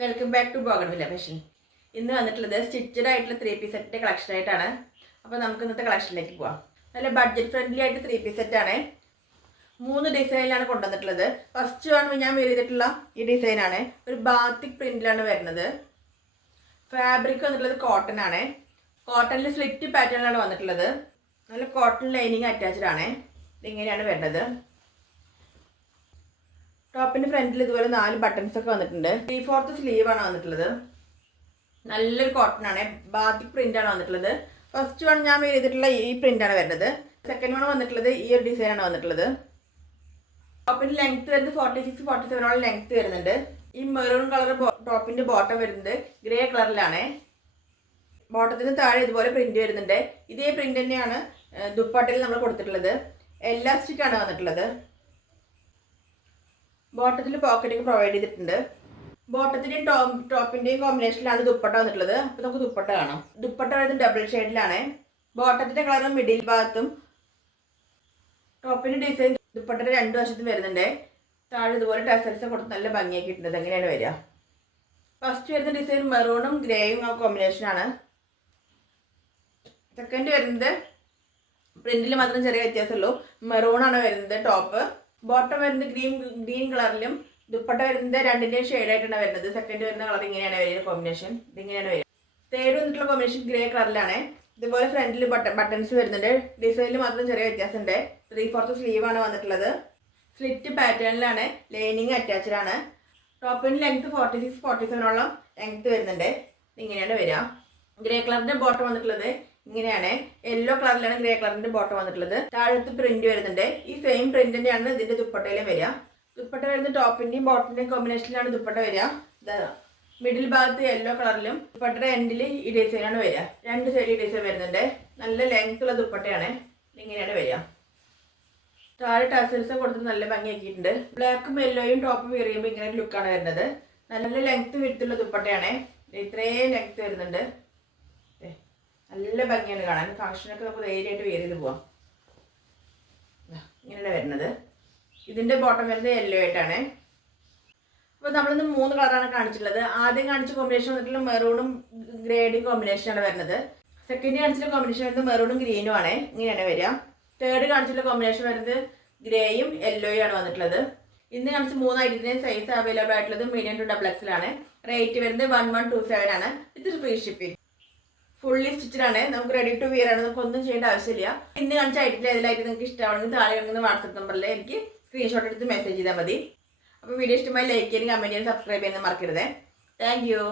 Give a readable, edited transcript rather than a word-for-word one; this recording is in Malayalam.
Welcome back to bougainvillea fashion. ഇന്ന് വന്നിട്ടുള്ളത് സ്റ്റിച്ചഡ് ആയിട്ടുള്ള 3 പീസ് സെറ്റിൻ്റെ കളക്ഷൻ ആയിട്ടാണ്. അപ്പോൾ നമുക്ക് ഇന്നത്തെ കളക്ഷനിലേക്ക് പോവാം. നല്ല ബഡ്ജറ്റ് ഫ്രണ്ട്ലി ആയിട്ട് 3 പീസ് സെറ്റാണ്. 3 ഡിസൈനിലാണ് കൊണ്ടുവന്നിട്ടുള്ളത്. ഫസ്റ്റ് ആണ് ഞാൻ ചെയ്തിട്ടുള്ള ഈ ഡിസൈനാണ്. ഒരു ബാത്തിക് പ്രിന്റിലാണ് വരുന്നത്. ഫാബ്രിക് വന്നിട്ടുള്ളത് കോട്ടൺ ആണ്. കോട്ടണിൽ സ്ലിറ്റ് പാറ്റേണിലാണ് വന്നിട്ടുള്ളത്. നല്ല കോട്ടൺ ലൈനിങ് അറ്റാച്ച്ഡ് ആണ്. ഇതിങ്ങനെയാണ് വരുന്നത്. ടോപ്പിൻ്റെ ഫ്രണ്ടിൽ ഇതുപോലെ 4 ബട്ടൺസ് ഒക്കെ വന്നിട്ടുണ്ട്. 3/4 സ്ലീവാണ് വന്നിട്ടുള്ളത്. നല്ലൊരു കോട്ടൺ ആണ്. ബാത്തിക് പ്രിൻ്റാണ് വന്നിട്ടുള്ളത്. ഫസ്റ്റ് വൺ ഞാൻ ചെയ്തിട്ടുള്ള ഈ പ്രിൻ്റാണ് വരുന്നത്. സെക്കൻഡ് വൺ വന്നിട്ടുള്ളത് ഈ ഒരു ഡിസൈനാണ് വന്നിട്ടുള്ളത്. ടോപ്പിൻ്റെ ലെങ്ത്ത് വരുന്നത് 46-47 ലെങ്ത്ത് വരുന്നുണ്ട്. ഈ മെറൂൺ കളർ ടോപ്പിൻ്റെ ബോട്ടം വരുന്നത് ഗ്രേ കളറിലാണ്. ബോട്ടത്തിന് താഴെ ഇതുപോലെ പ്രിൻ്റ് വരുന്നുണ്ട്. ഇതേ പ്രിൻ്റ് തന്നെയാണ് ദുപ്പട്ടയിൽ നമ്മൾ കൊടുത്തിട്ടുള്ളത്. എലാസ്റ്റിക് ആണ് വന്നിട്ടുള്ളത്. ബോട്ടത്തിൽ പോക്കറ്റിംഗ് പ്രൊവൈഡ് ചെയ്തിട്ടുണ്ട്. ബോട്ടത്തിൻ്റെയും ടോപ്പിൻ്റെയും കോമ്പിനേഷനിലാണ് ദുപ്പട്ട വന്നിട്ടുള്ളത്. അപ്പോൾ നമുക്ക് ദുപ്പട്ട കാണാം. ദുപ്പട്ട വരുന്നത് ഡബിൾ ഷെയ്ഡിലാണ്. ബോട്ടത്തിൻ്റെ കളർ മിഡിൽ ഭാഗത്തും ടോപ്പിൻ്റെ ഡിസൈൻ ദുപ്പട്ടയുടെ 2 വശത്തും വരുന്നുണ്ട്. താഴെ ഇതുപോലെ ടെസൽസ് കൊടുത്ത് നല്ല ഭംഗിയാക്കിയിട്ടുണ്ട്. എങ്ങനെയാണ് വരിക? ഫസ്റ്റ് വരുന്ന ഡിസൈൻ മെറൂണും ഗ്രേയും ആ കോമ്പിനേഷനാണ്. സെക്കൻഡ് വരുന്നത് പ്രിന്റിൽ മാത്രം ചെറിയ വ്യത്യാസമുള്ളൂ. മെറൂണാണ് വരുന്നത് ടോപ്പ്. ബോട്ടം വരുന്നത് ഗ്രീൻ കളറിലും ദുപ്പട്ട വരുന്നത് 2ൻ്റെയും ഷെയ്ഡായിട്ടാണ് വരുന്നത്. സെക്കൻഡ് വരുന്ന കളർ ഇങ്ങനെയാണ് വരുന്നത്. കോമ്പിനേഷൻ ഇതിങ്ങനെയാണ് വരിക. തേർഡ് വന്നിട്ടുള്ള കോമ്പിനേഷൻ ഗ്രേ കളറിലാണ്. ഇതുപോലെ ഫ്രണ്ടിൽ ബട്ടൺസ് വരുന്നുണ്ട്. ഡിസൈനിൽ മാത്രം ചെറിയ വ്യത്യാസമുണ്ട്. 3/4 സ്ലീവാണ് വന്നിട്ടുള്ളത്. സ്ലിറ്റ് പാറ്റേണിലാണ്. ലൈനിങ് അറ്റാച്ച്ഡ് ആണ്. ടോപ്പിന് ലെങ്ത് 46-47 ലെങ്ത് വരുന്നുണ്ട്. ഇങ്ങനെയാണ് വരിക. ഗ്രേ കളറിൻ്റെ ബോട്ടം വന്നിട്ടുള്ളത് ഇങ്ങനെയാണ്. യെല്ലോ കളറിലാണ് ഗ്രേ കളറിന്റെ ബോട്ടം വന്നിട്ടുള്ളത്. താഴത്ത് പ്രിന്റ് വരുന്നുണ്ട്. ഈ സെയിം പ്രിന്റ് തന്നെയാണ് ഇതിന്റെ ദുപ്പട്ടയിലും വരിക. ദുപ്പട്ട വരുന്ന ടോപ്പിന്റെയും ബോട്ടത്തിന്റെയും കോമ്പിനേഷനിലാണ് ദുപ്പട്ട വരിക. മിഡിൽ ഭാഗത്ത് യെല്ലോ കളറിലും ദുപ്പട്ടയുടെ എൻഡിൽ ഈ ഡിസൈനാണ് വരിക. 2 സൈഡ് ഡിസൈൻ വരുന്നുണ്ട്. നല്ല ലെങ്ത് ഉള്ള ദുപ്പട്ടയാണ്. ഇങ്ങനെയാണ് വരിക. താഴെ ടാസൽസ് കൊടുത്ത് നല്ല ഭംഗിയാക്കിയിട്ടുണ്ട്. ബ്ലാക്കും യെല്ലോയും ടോപ്പ് വെയർ ചെയ്യുമ്പോൾ ഇങ്ങനെ ലുക്കാണ് വരുന്നത്. നല്ല ലെങ്ത് വിട്ടുള്ള ദുപ്പട്ടയാണ്. ഇത്രയും ലെങ്ത് വരുന്നുണ്ട്. നല്ല ഭംഗിയാണ് കാണാൻ. ഫംഗ്ഷനൊക്കെ നമുക്ക് ധൈര്യമായിട്ട് വെയർ ചെയ്ത് പോവാം. ഇങ്ങനെയാണ് വരുന്നത്. ഇതിൻ്റെ ബോട്ടം വരുന്നത് യെല്ലോ ആയിട്ടാണ്. അപ്പോൾ നമ്മളിന്ന് 3 കളറാണ് കാണിച്ചിട്ടുള്ളത്. ആദ്യം കാണിച്ച കോമ്പിനേഷൻ വന്നിട്ടുള്ള മെറൂണും ഗ്രേഡും കോമ്പിനേഷനാണ് വരുന്നത്. സെക്കൻഡ് കാണിച്ചിട്ടുള്ള കോമ്പിനേഷൻ വരുന്നത് മെറൂണും ഗ്രീനും ആണ്. ഇങ്ങനെയാണ് വരിക. തേർഡ് കാണിച്ചിട്ടുള്ള കോമ്പിനേഷൻ വരുന്നത് ഗ്രേയും യെല്ലോയും ആണ് വന്നിട്ടുള്ളത്. ഇന്ന് കാണിച്ച 3 ഐറ്റത്തിൻ്റെയും സൈസ് അവൈലബിൾ ആയിട്ടുള്ളത് മീഡിയം ടു XXL. റേറ്റ് വരുന്നത് 1127 ആണ്. ഇത് ഫ്രീ ഷിപ്പിംഗ്. ഫുള്ളി സ്റ്റിച്ചഡാണ്. നമുക്ക് റെഡി ടു വിയർ ആണ്. നമുക്ക് ഒന്നും ചെയ്യേണ്ട ആവശ്യമില്ല. ഇന്ന് കാണിച്ച ഐറ്റത്തിൽ ഏതിലായിട്ട് നിങ്ങൾക്ക് ഇഷ്ടമാണെങ്കിൽ താഴെ കാണുന്ന വാട്സപ്പ് നമ്പറിൽ എനിക്ക് സ്ക്രീൻഷോട്ട് എടുത്ത് മെസ്സേജ് ചെയ്താൽ മതി. അപ്പോൾ വീഡിയോ ഇഷ്ടമായി ലൈക്ക് ചെയ്യാനും കമൻറ്റ് ചെയ്യാനും സബ്സ്ക്രൈബ് ചെയ്യാനും മറക്കരുത്. Thank you.